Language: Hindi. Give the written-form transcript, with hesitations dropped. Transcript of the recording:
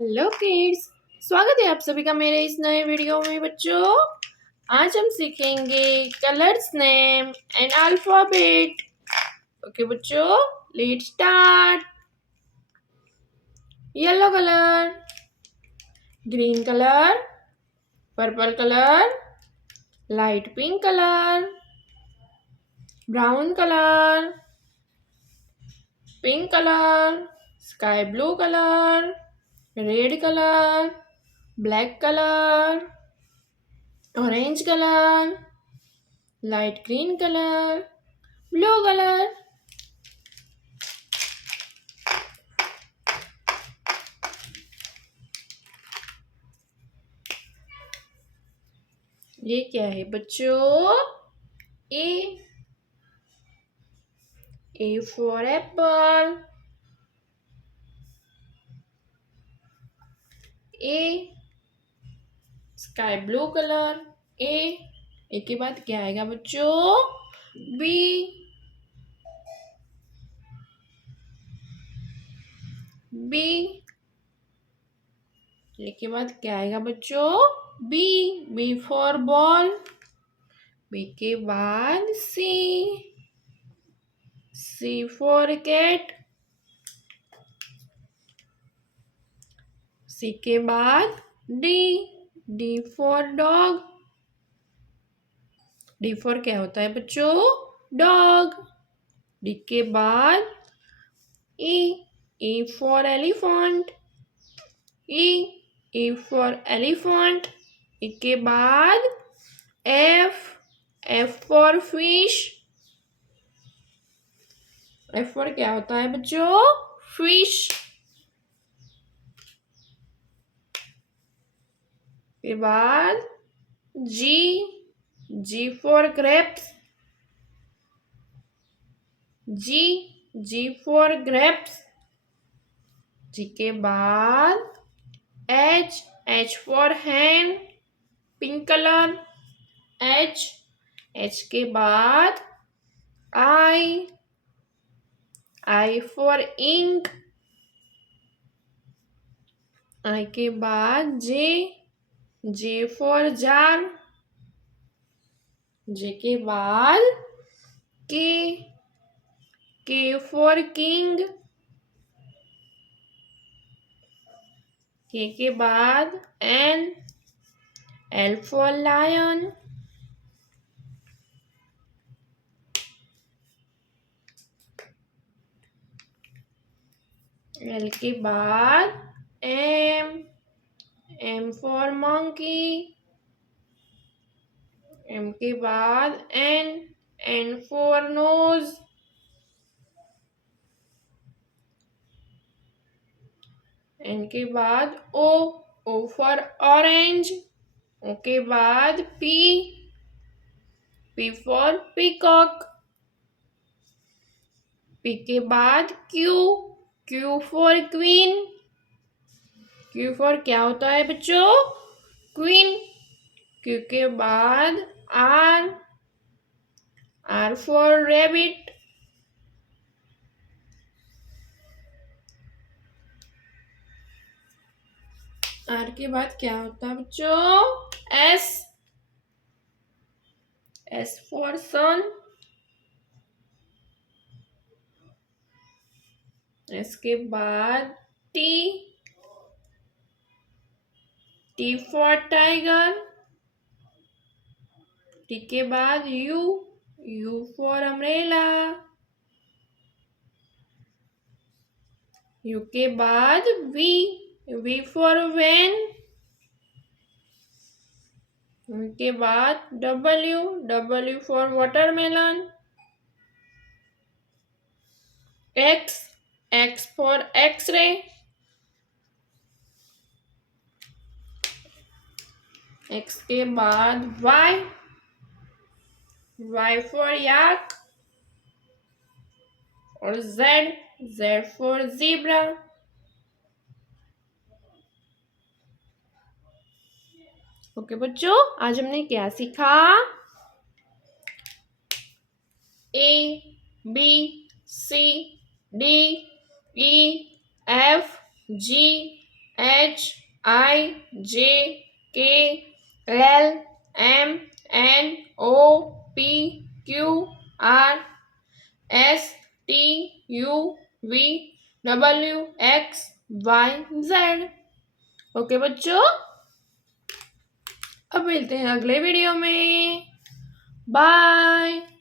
Hello kids. स्वागत है आप सभी का मेरे इस नए वीडियो में बच्चों। आज हम सीखेंगे colours name and alphabet. Okay बच्चों, let's start. Yellow colour, green colour, purple colour, light pink colour, brown colour, pink colour, sky blue colour, red colour, black colour, orange colour, light green colour, blue colour. ये क्या है बच्चों? A for apple, A sky blue colour, A के बाद क्या आएगा बच्चों? बी, बी के बाद क्या आएगा बच्चों? बी फॉर बॉल, बी के बाद सी फॉर कैट, सी के बाद D for dog, D for क्या होता है बच्चों? डॉग। डी के बाद E for elephant, E for elephant. E के बाद F for fish, F for क्या होता है बच्चों? फिश। के बाद G for grapes, G for grapes. G के बाद H for hand, pink colour, H के बाद आई फॉर इंक, आई के बाद जे फॉर जार, जे के बाद के फॉर किंग, के बाद एल फॉर लायन, एल के बाद एम फॉर मंकी, एम के बाद एन फॉर नोज, एन के बाद ओ फॉर ऑरेंज, ओ के बाद पी फॉर पीकॉक, पी के बाद Q for queen, Q for क्या होता है बच्चों? क्वीन। क्यू के बाद आर फॉर रैबिट, आर के बाद क्या होता है बच्चों? एस फॉर सन, एस के बाद टी फॉर टाइगर, टी के बाद यू फॉर अम्ब्रेला, यू के बाद वी फॉर वैन, के बाद W for watermelon, X for X ray, X के बाद वाई फॉर याक, और जेड फॉर ज़ीब्रा। ओके बच्चों, आज हमने क्या सीखा? A B C D E F G HIJKLMNOPQRSTUVWXYZ। Okay बच्चों, अब मिलते हैं अगले वीडियो में। बाय।